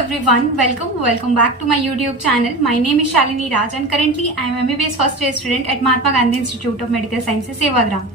everyone, welcome back to my YouTube channel. My name is Shalini Raj and currently I am MBBS first year student at Mahatma Gandhi Institute of Medical Sciences, Sewagram.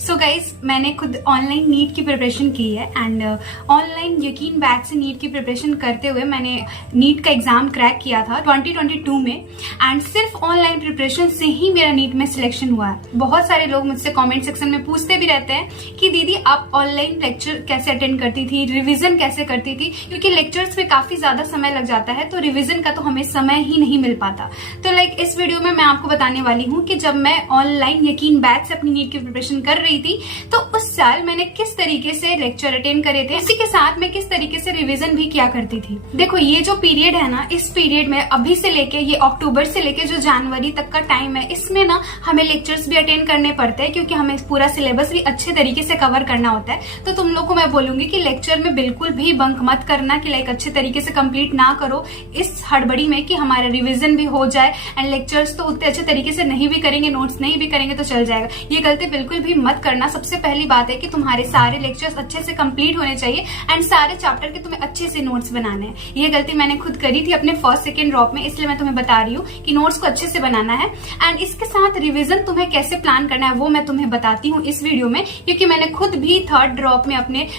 So guys मैंने खुद online NEET की preparation की है and online यकीन batch से NEET की preparation करते हुए मैंने नीट का एग्जाम क्रैक किया था 2022 में एंड सिर्फ ऑनलाइन प्रिपरेशन से ही मेरा नीट में सिलेक्शन हुआ है। बहुत सारे लोग मुझसे कमेंट सेक्शन में पूछते भी रहते हैं कि दीदी आप ऑनलाइन लेक्चर कैसे अटेंड करती थी, रिविजन कैसे करती थी, क्योंकि लेक्चर्स में काफी ज्यादा समय लग जाता है तो रिविजन का तो हमें समय ही नहीं मिल पाता। तो इस वीडियो में मैं आपको बताने वाली हूँ कि जब मैं ऑनलाइन यकीन बैच से अपनी नीट की प्रिपरेशन कर रही थी तो उस साल मैंने किस तरीके से लेक्चर अटेंड करे थे, इसी के साथ मैं किस तरीके से रिवीजन भी किया करती थी। देखो ये जो पीरियड है ना, इस पीरियड में अभी से लेके ये अक्टूबर से लेके जो जनवरी तक का टाइम है, इसमें ना हमें लेक्चर्स भी अटेंड करने पड़ते हैं क्योंकि हमें पूरा सिलेबस भी अच्छे तरीके से कवर करना होता है। तो तुम लोग को मैं बोलूंगी कि लेक्चर में बिल्कुल भी बंक मत करना कि अच्छे तरीके से कंप्लीट ना करो इस हड़बड़ी में कि हमारा रिविजन भी हो जाए एंड लेक्चर्स तो उतने अच्छे तरीके से नहीं भी करेंगे, नोट्स नहीं भी करेंगे तो चल जाएगा। ये गलती बिल्कुल भी मत करना। सबसे पहली बात है कि तुम्हारे सारे लेक्चर्स अच्छे से कंप्लीट होने चाहिए एंड सारे चैप्टर के तुम्हें अच्छे से नोट्स बनाने हैं। ये गलती मैंने खुद करी थी अपने फर्स्ट सेकेंड ड्रॉप में, इसलिए मैं तुम्हें बता रही हूँ कि नोट्स को अच्छे से बनाना है एंड इसके साथ रिविजन तुम्हें कैसे प्लान करना है वो मैं तुम्हें बताती हूँ इस वीडियो में, क्योंकि मैंने खुद भी थर्ड ड्रॉप में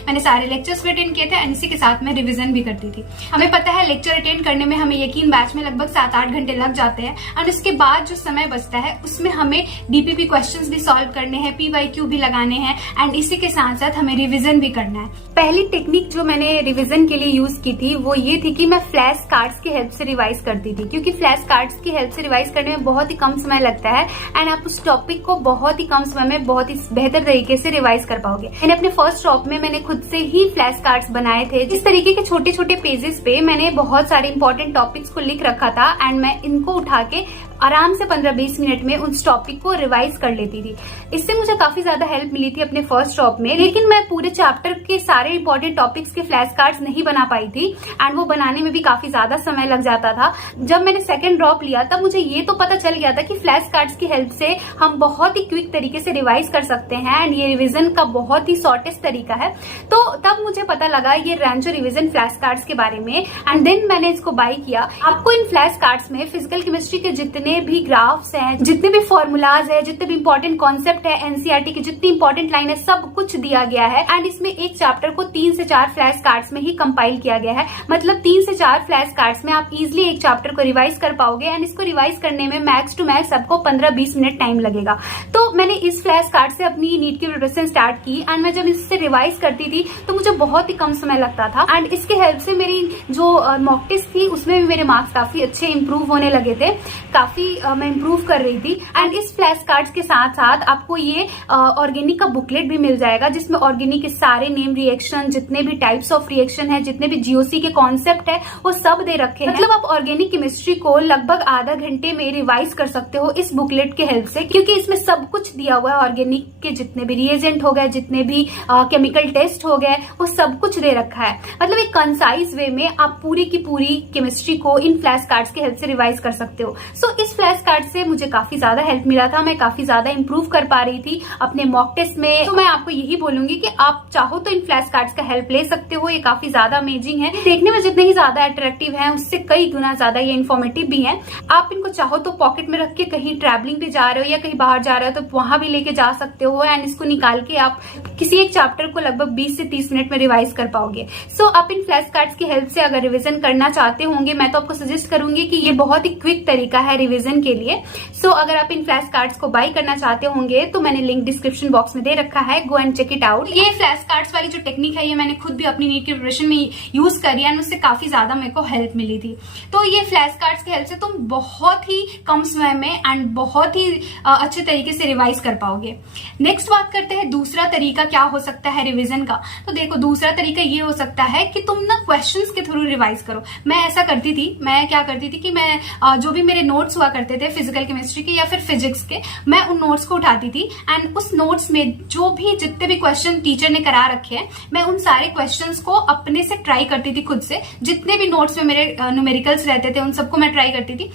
मैंने सारे लेक्चर्स भी अटेंड किए थे एंड इसी के साथ मैं रिविजन भी करती थी। हमें पता है लेक्चर अटेंड करने में हमें यकीन बैच में लगभग 7-8 घंटे लग जाते हैं और उसके बाद जो समय बचता है उसमें हमें डीपीपी क्वेश्चंस भी सॉल्व करने हैं, पीवाईक्यू भी लगाने हैं एंड इसी के साथ साथ हमें रिवीजन भी करना है। पहली टेक्निक जो मैंने रिवीजन के लिए यूज की थी वो ये थी कि मैं फ्लैश कार्ड्स की हेल्प से रिवाइज करती थी, क्योंकि फ्लैश कार्ड्स की हेल्प से रिवाइज करने में बहुत ही कम समय लगता है एंड आप उस टॉपिक को बहुत ही कम समय में बहुत ही बेहतर तरीके से रिवाइज कर पाओगे। मैंने अपने फर्स्ट ड्रॉप में मैंने खुद से ही फ्लैश कार्ड्स बनाए थे। इस तरीके के छोटे छोटे पेजेस पे मैंने बहुत सारे इंपॉर्टेंट टॉपिक्स को लिख रखा था एंड मैं इनको उठा के आराम से 15-20 मिनट में उस टॉपिक को रिवाइज कर लेती थी। इससे मुझे काफी ज्यादा हेल्प मिली थी अपने फर्स्ट ड्रॉप में, लेकिन मैं पूरे चैप्टर के सारे इंपॉर्टेंट टॉपिक्स के फ्लैश कार्ड्स नहीं बना पाई थी एंड वो बनाने में भी काफी ज्यादा समय लग जाता था। जब मैंने सेकंड ड्रॉप लिया तब मुझे ये तो पता चल गया था कि फ्लैश कार्ड्स की हेल्प से हम बहुत ही क्विक तरीके से रिवाइज कर सकते हैं एंड ये रिविजन का बहुत ही शॉर्टेस्ट तरीका है। तो तब मुझे पता लगा ये रैंचो रिविजन फ्लैश कार्ड्स के बारे में एंड देन मैंने इसको बाय किया। आपको इन फ्लैश कार्ड्स में फिजिकल केमिस्ट्री के जितने भी ग्राफ्स हैं, जितने भी फॉर्मूलाज है, जितने भी इंपॉर्टेंट कॉन्सेप्ट है, एनसीईआरटी की जितनी इंपॉर्टेंट लाइन है, सब कुछ दिया गया है एंड इसमें एक चैप्टर को 3 से 4 फ्लैश कार्ड्स में ही कंपाइल किया गया है। मतलब 3 से 4 फ्लैश कार्ड्स में आप इजिली एक चैप्टर को रिवाइज कर पाओगे एंड इसको रिवाइज करने में मैक्स टू मैक्स आपको 15-20 मिनट टाइम लगेगा। तो मैंने इस फ्लैश कार्ड से अपनी नीट की प्रिपरेशन स्टार्ट की एंड मैं जब इससे रिवाइज करती थी तो मुझे बहुत ही कम समय लगता था एंड इसके हेल्प से मेरी जो मॉक टेस्ट थी उसमें भी मेरे मार्क्स काफी अच्छे इंप्रूव होने लगे थे, काफी मैं इंप्रूव कर रही थी। एंड इस फ्लैश कार्ड्स के साथ साथ आपको ये ऑर्गेनिक का बुकलेट भी मिल जाएगा जिसमें ऑर्गेनिक के सारे नेम रिएक्शन, जितने भी टाइप्स ऑफ रिएक्शन है, जितने भी जीओसी के कॉन्सेप्ट है वो सब दे रखे हैं। मतलब आप ऑर्गेनिक केमिस्ट्री को लगभग आधा घंटे में रिवाइज कर सकते हो इस बुकलेट के हेल्प से, क्योंकि इसमें सब कुछ दिया हुआ है। ऑर्गेनिक के जितने भी रिएजेंट हो गए, जितने भी केमिकल टेस्ट हो गए, वो सब कुछ दे रखा है। मतलब एक कंसाइज वे में आप पूरी की पूरी केमिस्ट्री को इन फ्लैश कार्ड्स के हेल्प से रिवाइज कर सकते हो। सो इस फ्लैश कार्ड से मुझे काफी ज्यादा हेल्प मिला था, मैं काफी ज्यादा इंप्रूव कर पा रही थी अपने मॉक टेस्ट में। तो मैं आपको यही बोलूंगी कि आप चाहो तो इन फ्लैश कार्ड्स का हेल्प ले सकते हो। ये काफी ज्यादा अमेजिंग है, देखने में जितने ही ज्यादा अट्रैक्टिव है उससे कई गुना ज्यादा ये इन्फॉर्मेटिव भी है। आप इनको चाहो तो पॉकेट में रख के कहीं ट्रैवलिंग पे जा रहे हो या कहीं बाहर जा रहे हो तो वहां भी लेके जा सकते हो एंड इसको निकाल के आप किसी एक चैप्टर को लगभग 20 से 30 मिनट में रिवाइज कर पाओगे। सो आप इन फ्लैश कार्ड्स की हेल्प से अगर रिविजन करना चाहते होंगे, मैं तो आपको सजेस्ट करूंगी कि ये बहुत ही क्विक तरीका है रिविजन के लिए। सो अगर आप इन फ्लैश कार्ड्स को बाय करना चाहते होंगे तो मैंने लिंक डिस्क्रिप्शन बॉक्स में दे रखा है, go and check it out. ये फ्लैश कार्ड्स वाली जो टेक्निक है ये मैंने खुद भी अपनी नीट की प्रिपरेशन में यूज करी एंड उससे काफी ज्यादा मेरे को हेल्प मिली थी। तो ये फ्लैश कार्ड्स की हेल्प से तुम बहुत ही कम समय में एंड बहुत ही अच्छे तरीके से रिवाइज कर पाओगे। नेक्स्ट बात करते हैं दूसरा तरीका क्या हो सकता है रिविजन का। तो देखो दूसरा तरीका ये हो सकता है कि तुम ना क्वेश्चंस के थ्रू रिवाइज करो। मैं ऐसा करती थी, मैं क्या करती थी कि मैं जो भी मेरे नोट्स हुआ करते थे फिजिकल केमिस्ट्री के या फिर फिजिक्स के, मैं उन नोट्स को उठाती थी एंड उस नोट्स में जो भी जितने भी क्वेश्चन टीचर ने करा रखे हैं मैं उन सारे क्वेश्चंस को अपने से ट्राई करती थी खुद से। जितने भी नोट्स में मेरे न्यूमेरिकल्स रहते थे उन सबको मैं ट्राई करती थी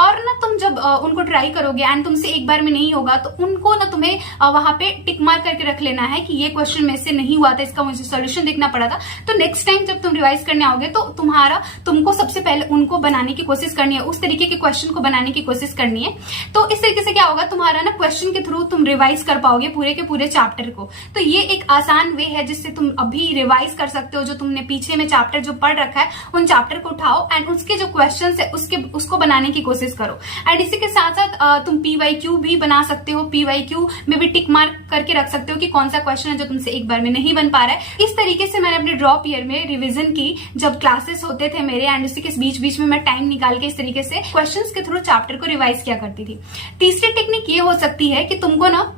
और ना तुम जब उनको ट्राई करोगे एंड तुमसे एक बार में नहीं होगा तो उनको ना तुम्हें वहां पे टिक मार्क करके रख लेना है कि ये क्वेश्चन में से नहीं हुआ था, इसका मुझे सोल्यूशन देखना पड़ा था। तो नेक्स्ट टाइम जब तुम रिवाइज करने आओगे तो तुमको सबसे पहले उनको बनाने की कोशिश करनी है, उस तरीके के क्वेश्चन को बनाने की कोशिश करनी है। तो इस तरीके से क्या होगा, तुम्हारा ना क्वेश्चन के थ्रू तुम रिवाइज कर पाओगे पूरे के पूरे चैप्टर को। तो ये एक आसान वे है जिससे तुम अभी रिवाइज कर सकते हो। जो तुमने पीछे में चैप्टर जो पढ़ रखा है उन चैप्टर को उठाओ एंड उसके जो क्वेश्चन है उसको बनाने की कोशिश करो। एंड इसी के साथ साथ तुम PYQ भी बना सकते हो। PYQ में भी टिक मार्क करके रख सकते हो कि कौन सा क्वेश्चन है जो तुमसे एक बार में नहीं बन पा रहा है। इस तरीके से मैंने अपने ड्रॉप ईयर में रिवीजन की, जब क्लासेस होते थे मेरे एंड उसी के बीच बीच में मैं टाइम निकाल के इस तरीके से क्वेश्चंस के थ्रू चैप्टर को रिवाइज किया करती थी। तीसरी टेक्निक ये हो सकती है कि तुमको ना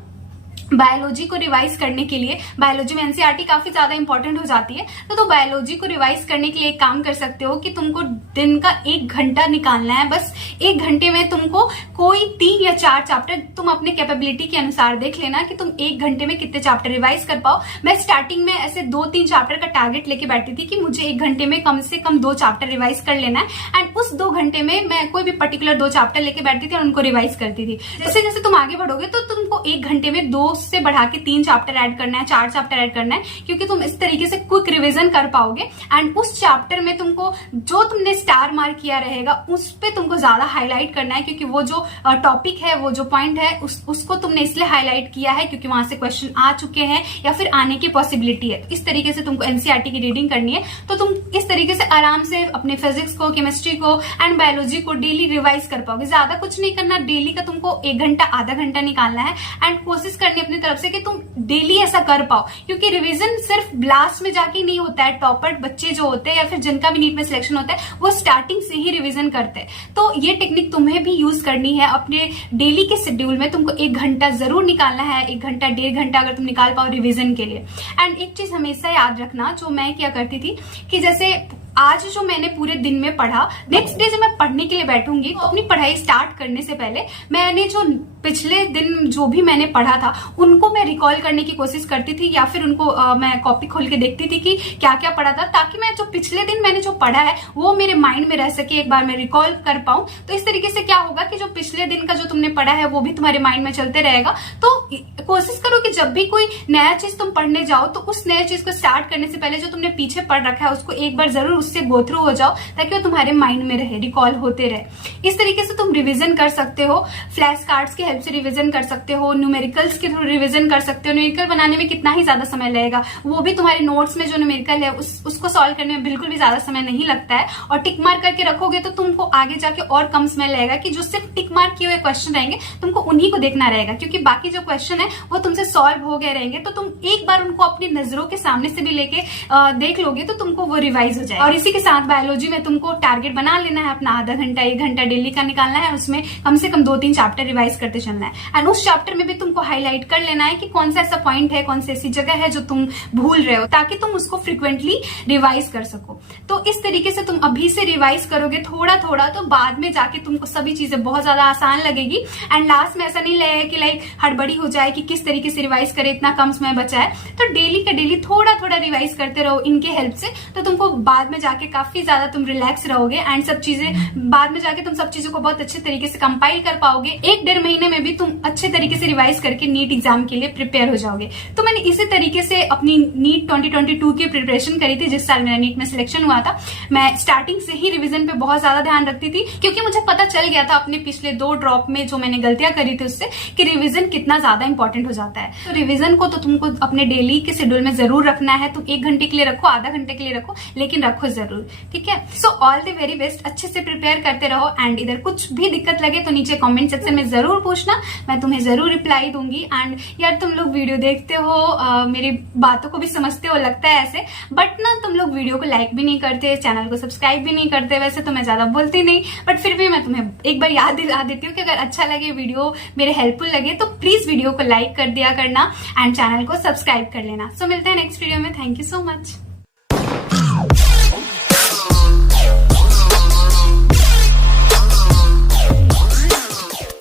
बायोलॉजी को रिवाइज करने के लिए, बायोलॉजी में एनसीईआरटी काफी ज्यादा इंपॉर्टेंट हो जाती है, तो बायोलॉजी को रिवाइज करने के लिए एक काम कर सकते हो कि तुमको दिन का 1 घंटा निकालना है। बस 1 घंटे में तुमको कोई 3 या 4 चैप्टर तुम अपने कैपेबिलिटी के अनुसार देख लेना कि तुम 1 घंटे में कितने चैप्टर रिवाइज कर पाओ। मैं स्टार्टिंग में ऐसे 2-3 चैप्टर का टारगेट लेके बैठती थी कि मुझे 1 घंटे में कम से कम 2 चैप्टर रिवाइज कर लेना है एंड उस 2 घंटे में मैं कोई भी पर्टिकुलर 2 चैप्टर लेके बैठती थी और उनको रिवाइज करती थी। जैसे जैसे तुम आगे बढ़ोगे तो तुमको 1 घंटे में 2 से बढ़ा के 3 चैप्टर ऐड करना है, 4 चैप्टर ऐड करना है, क्योंकि तुम इस तरीके से क्विक रिवीजन कर पाओगे एंड उस चैप्टर में तुमको जो तुमने स्टार मार्क किया रहेगा उस पे तुमको ज्यादा हाईलाइट करना है, क्योंकि वो जो टॉपिक है, वो जो पॉइंट है उसको तुमने इसलिए हाईलाइट किया है क्योंकि वहां से क्वेश्चन आ चुके हैं या फिर आने की पॉसिबिलिटी है। इस तरीके से तुमको एनसीईआरटी की रीडिंग करनी है। तो तुम इस तरीके से आराम से अपने फिजिक्स को, केमिस्ट्री को एंड बायोलॉजी को डेली रिवाइज कर पाओगे। ज्यादा कुछ नहीं करना, डेली का तुमको 1 घंटा आधा घंटा निकालना है एंड कोशिश करनी अपनी तरफ से कि तुम डेली ऐसा कर पाओ, क्योंकि रिवीजन सिर्फ ब्लास्ट में जाके नहीं होता है। टॉपर बच्चे जो होते हैं या फिर जिनका भी नीट में सिलेक्शन होता है वो स्टार्टिंग से ही रिवीजन करते हैं। तो ये टेक्निक तुम्हें भी यूज करनी है अपने डेली के शेड्यूल में। तुमको 1 घंटा जरूर निकालना है, 1 घंटा 1.5 घंटा अगर तुम निकाल पाओ रिवीजन के लिए। एंड एक चीज हमेशा याद रखना, जो मैं क्या करती थी कि जैसे आज जो मैंने पूरे दिन में पढ़ा, नेक्स्ट डे जब मैं पढ़ने के लिए बैठूंगी तो अपनी पढ़ाई स्टार्ट करने से पहले मैंने जो पिछले दिन जो भी मैंने पढ़ा था उनको मैं रिकॉल करने की कोशिश करती थी, या फिर उनको मैं कॉपी खोल के देखती थी कि क्या क्या पढ़ा था, ताकि मैं जो पिछले दिन मैंने जो पढ़ा है वो मेरे माइंड में रह सके, एक बार मैं रिकॉल कर पाऊं। तो इस तरीके से क्या होगा कि जो पिछले दिन का जो तुमने पढ़ा है वो भी तुम्हारे माइंड में चलते रहेगा। तो कोशिश करो कि जब भी कोई नया चीज तुम पढ़ने जाओ तो उस नए चीज को स्टार्ट करने से पहले जो तुमने पीछे पढ़ रखा है उसको एक बार जरूर उससे गो थ्रू हो जाओ, ताकि वो तुम्हारे माइंड में रहे, रिकॉल होते रहे। इस तरीके से तुम रिवीजन कर सकते हो। फ्लैश कार्ड्स की हेल्प से रिवीजन कर सकते हो, न्यूमेरिकल्स के थ्रू रिवीजन कर सकते हो। न्यूमेरिकल बनाने में कितना ही ज्यादा समय लगेगा, वो भी तुम्हारे नोट्स में जो न्यूमेरिकल है उसको सॉल्व करने में बिल्कुल भी ज्यादा समय नहीं लगता है। और टिक मार्क करके रखोगे तो तुमको आगे जाके और कम समय लगेगा कि जो सिर्फ टिक मार्क किए हुए क्वेश्चन रहेंगे तुमको उन्हीं को देखना रहेगा, क्योंकि बाकी जो क्वेश्चन है वो तुमसे सॉल्व हो गए रहेंगे। तो तुम एक बार उनको अपनी नजरों के सामने से भी लेके देख लोगे तो तुमको वो रिवाइज हो जाएगा। और इसी के साथ बायोलॉजी में तुमको टारगेट बना लेना है अपना, आधा घंटा 1 घंटा डेली का निकालना है, उसमें कम से कम 2-3 चैप्टर रिवाइज करते चलना है। एंड उस चैप्टर में भी तुमको हाईलाइट कर लेना है कि कौन सा ऐसा पॉइंट है, कौन सी ऐसी जगह है जो तुम भूल रहे हो, ताकि तुम उसको फ्रिक्वेंटली रिवाइज कर सको। तो इस तरीके से तुम अभी से रिवाइज करोगे थोड़ा थोड़ा, तो बाद में जाके तुमको सभी चीजें बहुत ज्यादा आसान लगेगी। एंड लास्ट में ऐसा नहीं लगेगा कि लाइक हड़बड़ी हो जाए कि किस तरीके से रिवाइज करे, इतना कम समय बचा है। तो डेली का डेली थोड़ा थोड़ा रिवाइज करते रहो इनके हेल्प से, तो तुमको बाद में जाके काफी ज्यादा तुम रिलैक्स रहोगे एंड सब चीजें बाद में जाके तुम सब चीजों को बहुत अच्छे तरीके से कंपाइल कर पाओगे। 1-1.5 महीने में भी तुम अच्छे तरीके से रिवाइज करके नीट एग्जाम के लिए प्रिपेयर हो जाओगे। तो मैंने इसी तरीके से अपनी नीट 2022 की प्रिपरेशन करी थी, जिस साल मेरा नीट में सिलेक्शन हुआ था। मैं स्टार्टिंग से ही रिवीजन पे बहुत ज्यादा ध्यान रखती थी, क्योंकि मुझे पता चल गया था अपने पिछले 2 ड्रॉप में जो मैंने गलतियां करी थी उससे, कि रिवीजन कितना ज्यादा इंपॉर्टेंट हो जाता है। तो रिवीजन को तो तुमको अपने डेली के शेड्यूल में जरूर रखना है। तुम 1 घंटे के लिए रखो, आधा घंटे के लिए रखो, लेकिन रखो जरूर, ठीक है। So all the very best, अच्छे से प्रिपेयर करते रहो। एंड इधर कुछ भी दिक्कत लगे तो नीचे कमेंट सेक्शन में जरूर पूछना, मैं तुम्हें जरूर रिप्लाई दूंगी। एंड यार तुम लोग वीडियो देखते हो, मेरी बातों को भी समझते हो, लगता है ऐसे, बट ना तुम लोग वीडियो को लाइक भी नहीं करते, चैनल को सब्सक्राइब भी नहीं करते। वैसे तो मैं ज्यादा बोलती नहीं, बट फिर भी मैं तुम्हें एक बार याद दिला देती हूँ कि अगर अच्छा लगे वीडियो, मेरे हेल्पफुल लगे, तो प्लीज वीडियो को लाइक कर दिया करना एंड चैनल को सब्सक्राइब कर लेना। सो मिलते हैं नेक्स्ट वीडियो में। Thank you so much.